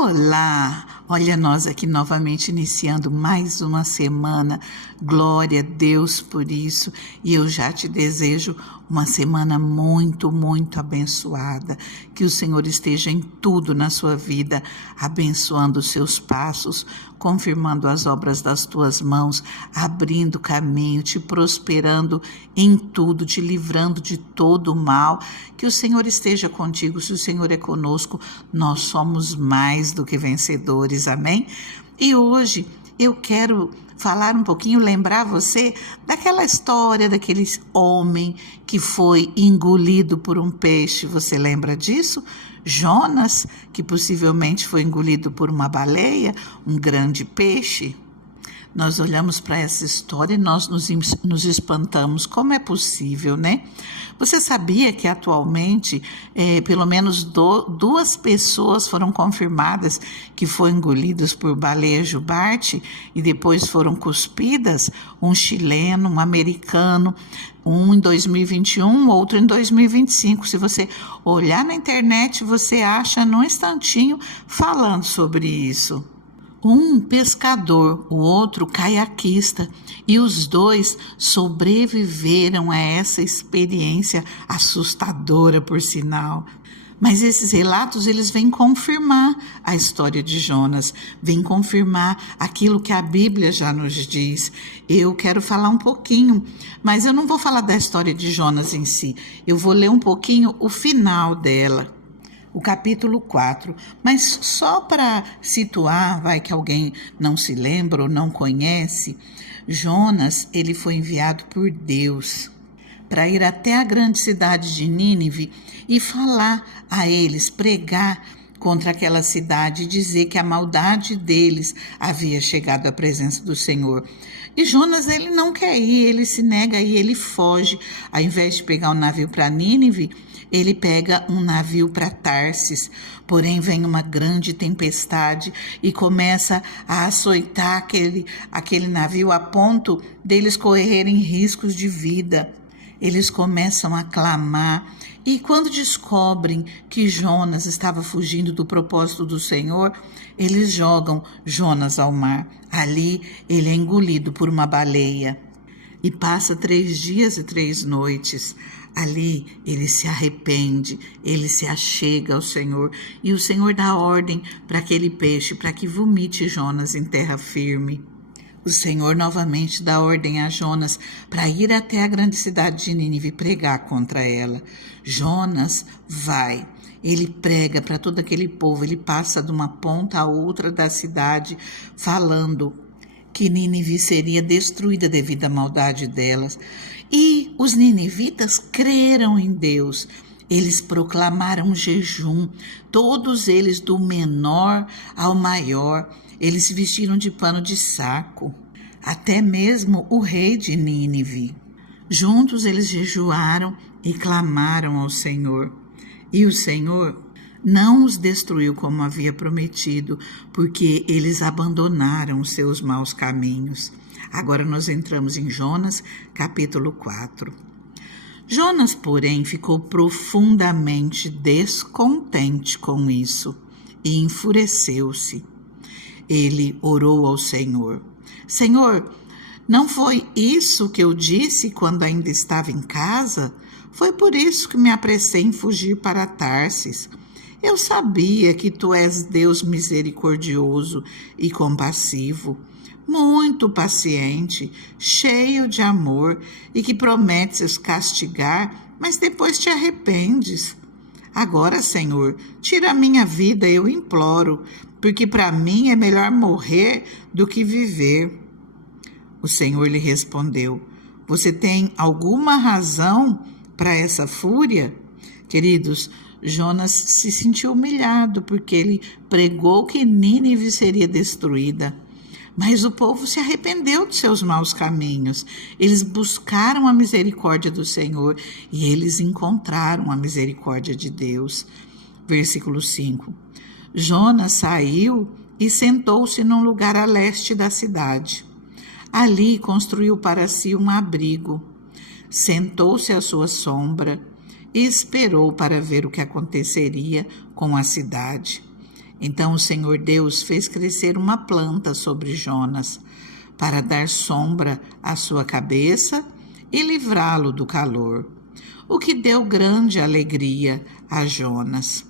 Olá! Olha, nós aqui novamente iniciando mais uma semana. Glória a Deus por isso. E eu já te desejo uma semana muito, muito abençoada. Que o Senhor esteja em tudo na sua vida, abençoando os seus passos, confirmando as obras das tuas mãos, abrindo caminho, te prosperando em tudo, te livrando de todo o mal. Que o Senhor esteja contigo. Se o Senhor é conosco, nós somos mais do que vencedores, amém? E hoje eu quero falar um pouquinho, lembrar você daquela história daquele homem que foi engolido por um peixe. Você lembra disso? Jonas, que possivelmente foi engolido por uma baleia, um grande peixe. Nós olhamos para essa história e nós nos espantamos. Como é possível, né? Você sabia que atualmente pelo menos duas pessoas foram confirmadas que foram engolidas por baleia jubarte e depois foram cuspidas? Um chileno, um americano, um em 2021, outro em 2025. Se você olhar na internet, você acha num instantinho falando sobre isso. Um pescador, o outro caiaquista, e os dois sobreviveram a essa experiência assustadora, por sinal. Mas esses relatos, eles vêm confirmar a história de Jonas, vêm confirmar aquilo que a Bíblia já nos diz. Eu quero falar um pouquinho, mas eu não vou falar da história de Jonas em si, eu vou ler um pouquinho o final dela. O capítulo 4, mas só para situar, vai que alguém não se lembra ou não conhece, Jonas, ele foi enviado por Deus para ir até a grande cidade de Nínive e falar a eles, pregar contra aquela cidade e dizer que a maldade deles havia chegado à presença do Senhor. E Jonas, ele não quer ir, ele se nega e ele foge. Ao invés de pegar um navio para Nínive, ele pega um navio para Tarsis. Porém, vem uma grande tempestade e começa a açoitar aquele navio a ponto deles correrem riscos de vida. Eles começam a clamar e quando descobrem que Jonas estava fugindo do propósito do Senhor, eles jogam Jonas ao mar. Ali ele é engolido por uma baleia e passa 3 dias e 3 noites. Ali ele se arrepende, ele se achega ao Senhor e o Senhor dá ordem para aquele peixe para que vomite Jonas em terra firme. O Senhor novamente dá ordem a Jonas para ir até a grande cidade de Nínive e pregar contra ela. Jonas vai, ele prega para todo aquele povo, ele passa de uma ponta a outra da cidade falando que Nínive seria destruída devido à maldade delas. E os ninivitas creram em Deus. Eles proclamaram jejum, todos eles do menor ao maior. Eles se vestiram de pano de saco, até mesmo o rei de Nínive. Juntos eles jejuaram e clamaram ao Senhor. E o Senhor não os destruiu como havia prometido, porque eles abandonaram os seus maus caminhos. Agora nós entramos em Jonas, capítulo 4. Jonas, porém, ficou profundamente descontente com isso e enfureceu-se. Ele orou ao Senhor. Senhor, não foi isso que eu disse quando ainda estava em casa? Foi por isso que me apressei em fugir para Tarsis. Eu sabia que tu és Deus misericordioso e compassivo, muito paciente, cheio de amor e que prometes castigar, mas depois te arrependes. Agora, Senhor, tira a minha vida, eu imploro, porque para mim é melhor morrer do que viver. O Senhor lhe respondeu: você tem alguma razão para essa fúria? Queridos, Jonas se sentiu humilhado porque ele pregou que Nínive seria destruída. Mas o povo se arrependeu de seus maus caminhos. Eles buscaram a misericórdia do Senhor e eles encontraram a misericórdia de Deus. Versículo 5. Jonas saiu e sentou-se num lugar a leste da cidade. Ali construiu para si um abrigo. Sentou-se à sua sombra e esperou para ver o que aconteceria com a cidade. Então o Senhor Deus fez crescer uma planta sobre Jonas, para dar sombra à sua cabeça e livrá-lo do calor, o que deu grande alegria a Jonas.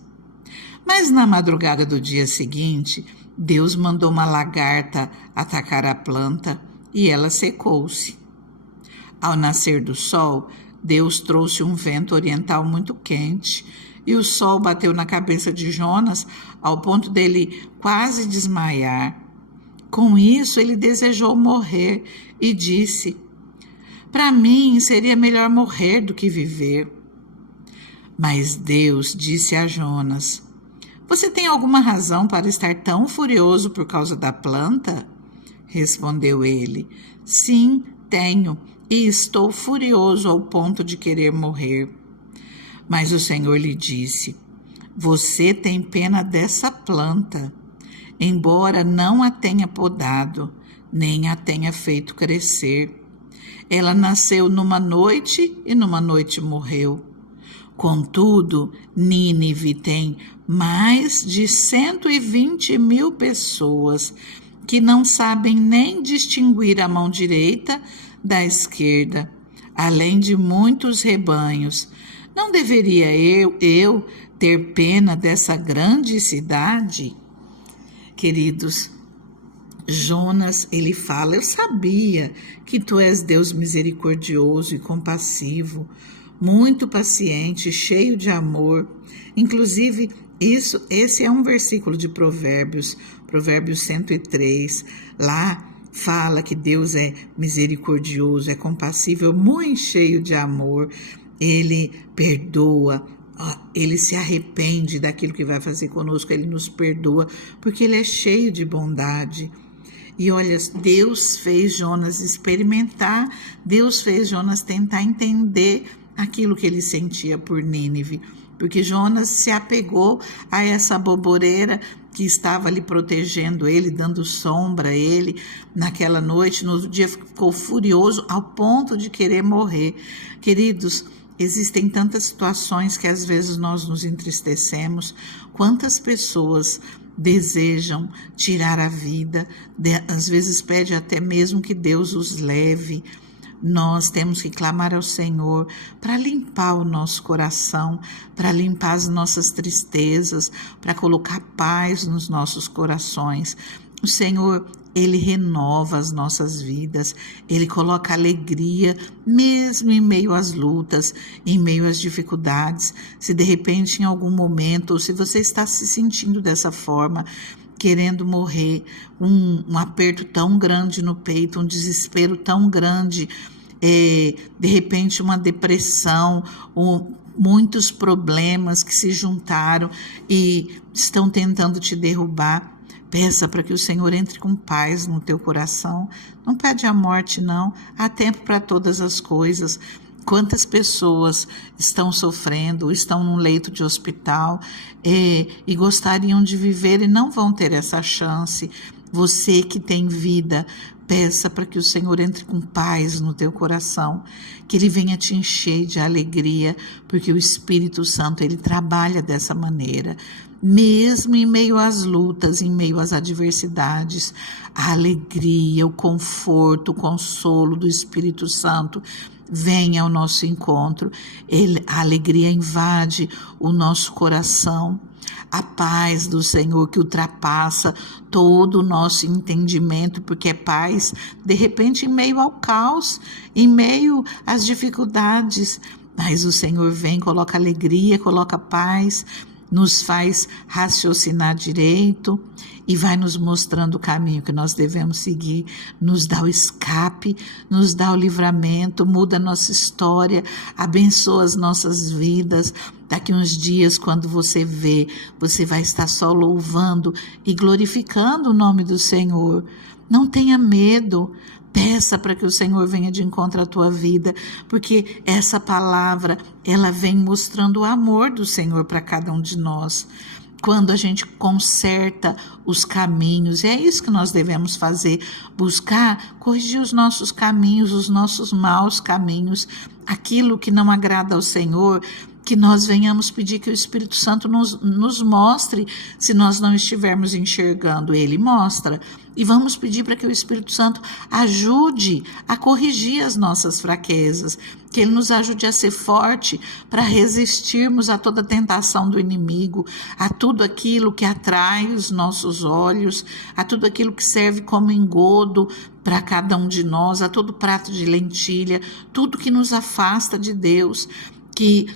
Mas na madrugada do dia seguinte, Deus mandou uma lagarta atacar a planta e ela secou-se. Ao nascer do sol, Deus trouxe um vento oriental muito quente e o sol bateu na cabeça de Jonas ao ponto dele quase desmaiar. Com isso, ele desejou morrer e disse: "Para mim, seria melhor morrer do que viver." Mas Deus disse a Jonas: "Você tem alguma razão para estar tão furioso por causa da planta?" Respondeu ele: "Sim, tenho, e estou furioso ao ponto de querer morrer." Mas o Senhor lhe disse: "Você tem pena dessa planta, embora não a tenha podado, nem a tenha feito crescer. Ela nasceu numa noite e numa noite morreu. Contudo, Nínive tem mais de 120.000 pessoas que não sabem nem distinguir a mão direita da esquerda, além de muitos rebanhos. Não deveria eu ter pena dessa grande cidade?" Queridos, Jonas, ele fala: "Eu sabia que tu és Deus misericordioso e compassivo, muito paciente, cheio de amor." Inclusive, esse é um versículo de Provérbios 103. Lá fala que Deus é misericordioso, é compassível, muito cheio de amor. Ele perdoa, ele se arrepende daquilo que vai fazer conosco, ele nos perdoa, porque ele é cheio de bondade. E olha, Deus fez Jonas experimentar, Deus fez Jonas tentar entender aquilo que ele sentia por Nínive, porque Jonas se apegou a essa boboreira que estava ali protegendo ele, dando sombra a ele naquela noite. No outro dia ficou furioso ao ponto de querer morrer. Queridos, existem tantas situações que às vezes nós nos entristecemos. Quantas pessoas desejam tirar a vida, às vezes pede até mesmo que Deus os leve. Nós temos que clamar ao Senhor para limpar o nosso coração, para limpar as nossas tristezas, para colocar paz nos nossos corações. O Senhor, Ele renova as nossas vidas, Ele coloca alegria mesmo em meio às lutas, em meio às dificuldades. Se de repente em algum momento, ou se você está se sentindo dessa forma, querendo morrer, um aperto tão grande no peito, um desespero tão grande, de repente uma depressão, muitos problemas que se juntaram e estão tentando te derrubar, peça para que o Senhor entre com paz no teu coração. Não pede a morte, não. Há tempo para todas as coisas. Quantas pessoas estão sofrendo, estão num leito de hospital e gostariam de viver e não vão ter essa chance. Você que tem vida, peça para que o Senhor entre com paz no teu coração, que Ele venha te encher de alegria, porque o Espírito Santo, Ele trabalha dessa maneira. Mesmo em meio às lutas, em meio às adversidades, a alegria, o conforto, o consolo do Espírito Santo venha ao nosso encontro. A alegria invade o nosso coração. A paz do Senhor que ultrapassa todo o nosso entendimento, porque é paz, de repente, em meio ao caos, em meio às dificuldades. Mas o Senhor vem, coloca alegria, coloca paz, nos faz raciocinar direito e vai nos mostrando o caminho que nós devemos seguir, nos dá o escape, nos dá o livramento, muda a nossa história, abençoa as nossas vidas. Daqui uns dias, quando você vê, você vai estar só louvando e glorificando o nome do Senhor. Não tenha medo. Peça para que o Senhor venha de encontro à tua vida, porque essa palavra, ela vem mostrando o amor do Senhor para cada um de nós. Quando a gente conserta os caminhos, é isso que nós devemos fazer, buscar corrigir os nossos caminhos, os nossos maus caminhos, aquilo que não agrada ao Senhor, que nós venhamos pedir que o Espírito Santo nos mostre, se nós não estivermos enxergando, ele mostra. E vamos pedir para que o Espírito Santo ajude a corrigir as nossas fraquezas, que ele nos ajude a ser forte para resistirmos a toda tentação do inimigo, a tudo aquilo que atrai os nossos olhos, a tudo aquilo que serve como engodo para cada um de nós, a todo prato de lentilha, tudo que nos afasta de Deus. Que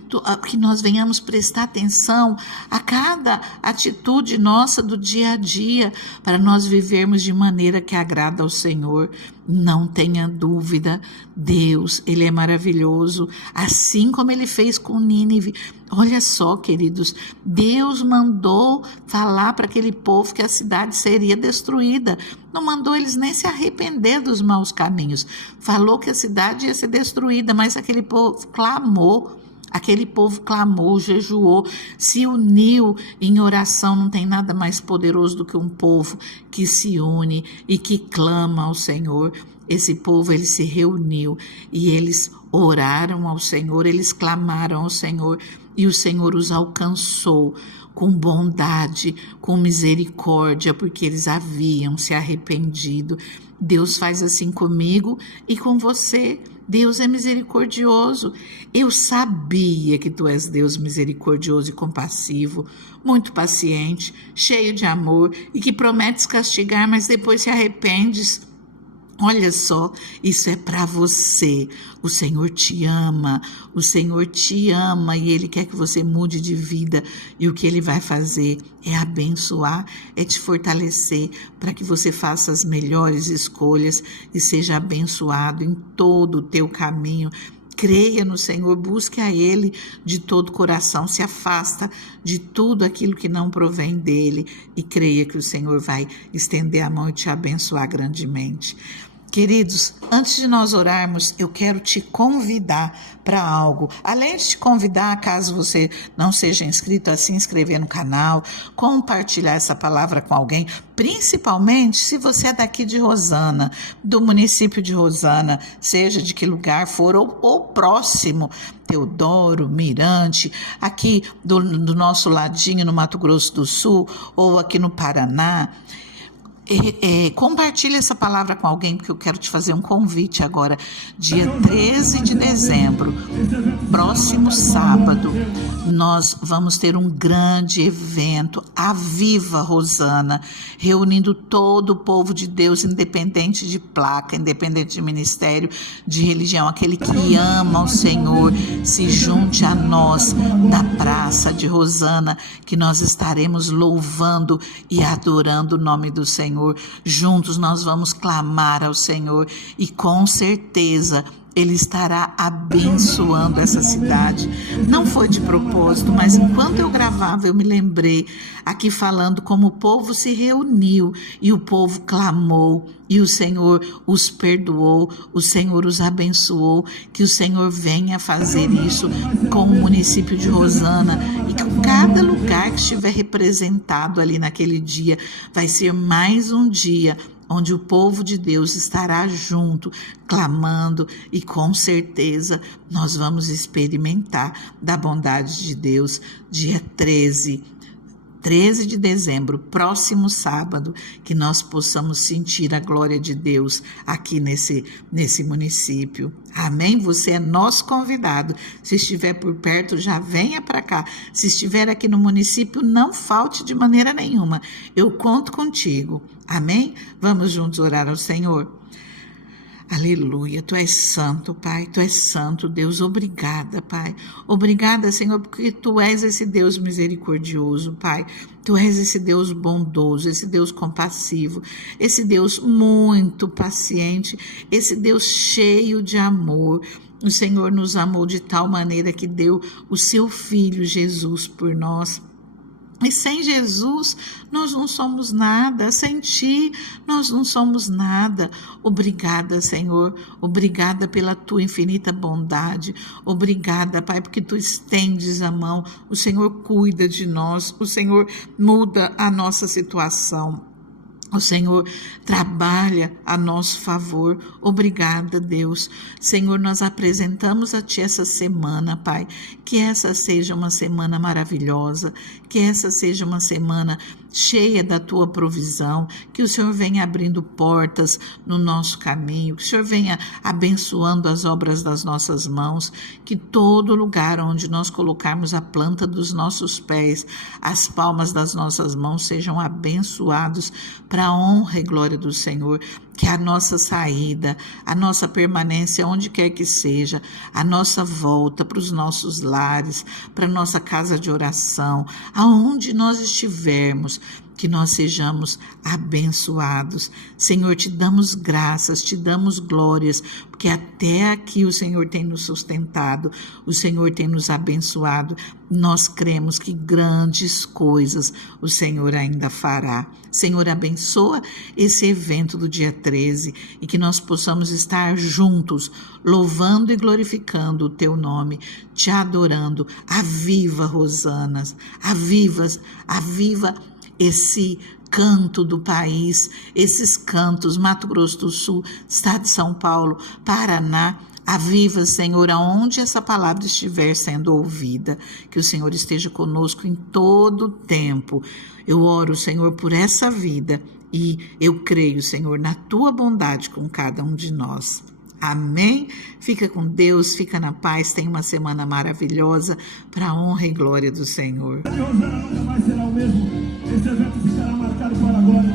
nós venhamos prestar atenção a cada atitude nossa do dia a dia, para nós vivermos de maneira que agrada ao Senhor. Não tenha dúvida, Deus, ele é maravilhoso, assim como ele fez com Nínive. Olha só, queridos, Deus mandou falar para aquele povo que a cidade seria destruída. Não mandou eles nem se arrepender dos maus caminhos. Falou que a cidade ia ser destruída, mas aquele povo clamou. Aquele povo clamou, jejuou, se uniu em oração. Não tem nada mais poderoso do que um povo que se une e que clama ao Senhor. Esse povo, ele se reuniu e eles oraram ao Senhor, eles clamaram ao Senhor e o Senhor os alcançou com bondade, com misericórdia, porque eles haviam se arrependido. Deus faz assim comigo e com você. Deus é misericordioso. Eu sabia que tu és Deus misericordioso e compassivo, muito paciente, cheio de amor e que prometes castigar, mas depois se arrependes. Olha só, isso é para você. O Senhor te ama e Ele quer que você mude de vida. E o que Ele vai fazer é abençoar, é te fortalecer para que você faça as melhores escolhas e seja abençoado em todo o teu caminho. Creia no Senhor, busque a Ele de todo o coração, se afasta de tudo aquilo que não provém dEle e creia que o Senhor vai estender a mão e te abençoar grandemente. Queridos, antes de nós orarmos, eu quero te convidar para algo. Além de te convidar, caso você não seja inscrito, a se inscrever no canal, compartilhar essa palavra com alguém, principalmente se você é daqui de Rosana, do município de Rosana, seja de que lugar for, ou próximo, Teodoro, Mirante, aqui do nosso ladinho no Mato Grosso do Sul, ou aqui no Paraná. Compartilhe essa palavra com alguém, porque eu quero te fazer um convite agora, dia 13 de dezembro, próximo sábado, nós vamos ter um grande evento, a Viva Rosana, reunindo todo o povo de Deus, independente de placa, independente de ministério, de religião. Aquele que ama o Senhor, se junte a nós na Praça de Rosana, que nós estaremos louvando e adorando o nome do Senhor. Juntos nós vamos clamar ao Senhor e com certeza Ele estará abençoando essa cidade. Não foi de propósito, mas enquanto eu gravava, eu me lembrei aqui falando como o povo se reuniu e o povo clamou e o Senhor os perdoou, o Senhor os abençoou. Que o Senhor venha fazer isso com o município de Rosana e com cada lugar que estiver representado ali naquele dia. Vai ser mais um dia onde o povo de Deus estará junto, clamando, e com certeza nós vamos experimentar da bondade de Deus. Dia 13 de dezembro, próximo sábado, que nós possamos sentir a glória de Deus aqui nesse município. Amém? Você é nosso convidado. Se estiver por perto, já venha para cá. Se estiver aqui no município, não falte de maneira nenhuma. Eu conto contigo. Amém? Vamos juntos orar ao Senhor. Aleluia, Tu és santo, Pai, Tu és santo, Deus. Obrigada, Pai. Obrigada, Senhor, porque Tu és esse Deus misericordioso, Pai. Tu és esse Deus bondoso, esse Deus compassivo, esse Deus muito paciente, esse Deus cheio de amor. O Senhor nos amou de tal maneira que deu o Seu Filho Jesus por nós. E sem Jesus, nós não somos nada. Sem Ti, nós não somos nada. Obrigada, Senhor. Obrigada pela Tua infinita bondade. Obrigada, Pai, porque Tu estendes a mão. O Senhor cuida de nós. O Senhor muda a nossa situação. O Senhor trabalha a nosso favor. Obrigada, Deus. Senhor, nós apresentamos a Ti essa semana, Pai. Que essa seja uma semana maravilhosa, que essa seja uma semana cheia da Tua provisão, que o Senhor venha abrindo portas no nosso caminho, que o Senhor venha abençoando as obras das nossas mãos, que todo lugar onde nós colocarmos a planta dos nossos pés, as palmas das nossas mãos sejam abençoados para a honra e glória do Senhor, que a nossa saída, a nossa permanência, onde quer que seja, a nossa volta para os nossos lares, para a nossa casa de oração, aonde nós estivermos, que nós sejamos abençoados. Senhor, te damos graças, te damos glórias, porque até aqui o Senhor tem nos sustentado, o Senhor tem nos abençoado. Nós cremos que grandes coisas o Senhor ainda fará. Senhor, abençoa esse evento do dia 13 e que nós possamos estar juntos, louvando e glorificando o Teu nome, te adorando. Aviva, Rosanas, aviva esse canto do país, esses cantos, Mato Grosso do Sul, Estado de São Paulo, Paraná. Aviva, Senhor, aonde essa palavra estiver sendo ouvida, que o Senhor esteja conosco em todo o tempo. Eu oro, Senhor, por essa vida e eu creio, Senhor, na Tua bondade com cada um de nós. Amém? Fica com Deus, fica na paz, tenha uma semana maravilhosa para a honra e glória do Senhor. Rosana nunca mais será o mesmo. Esse evento ficará marcado para agora.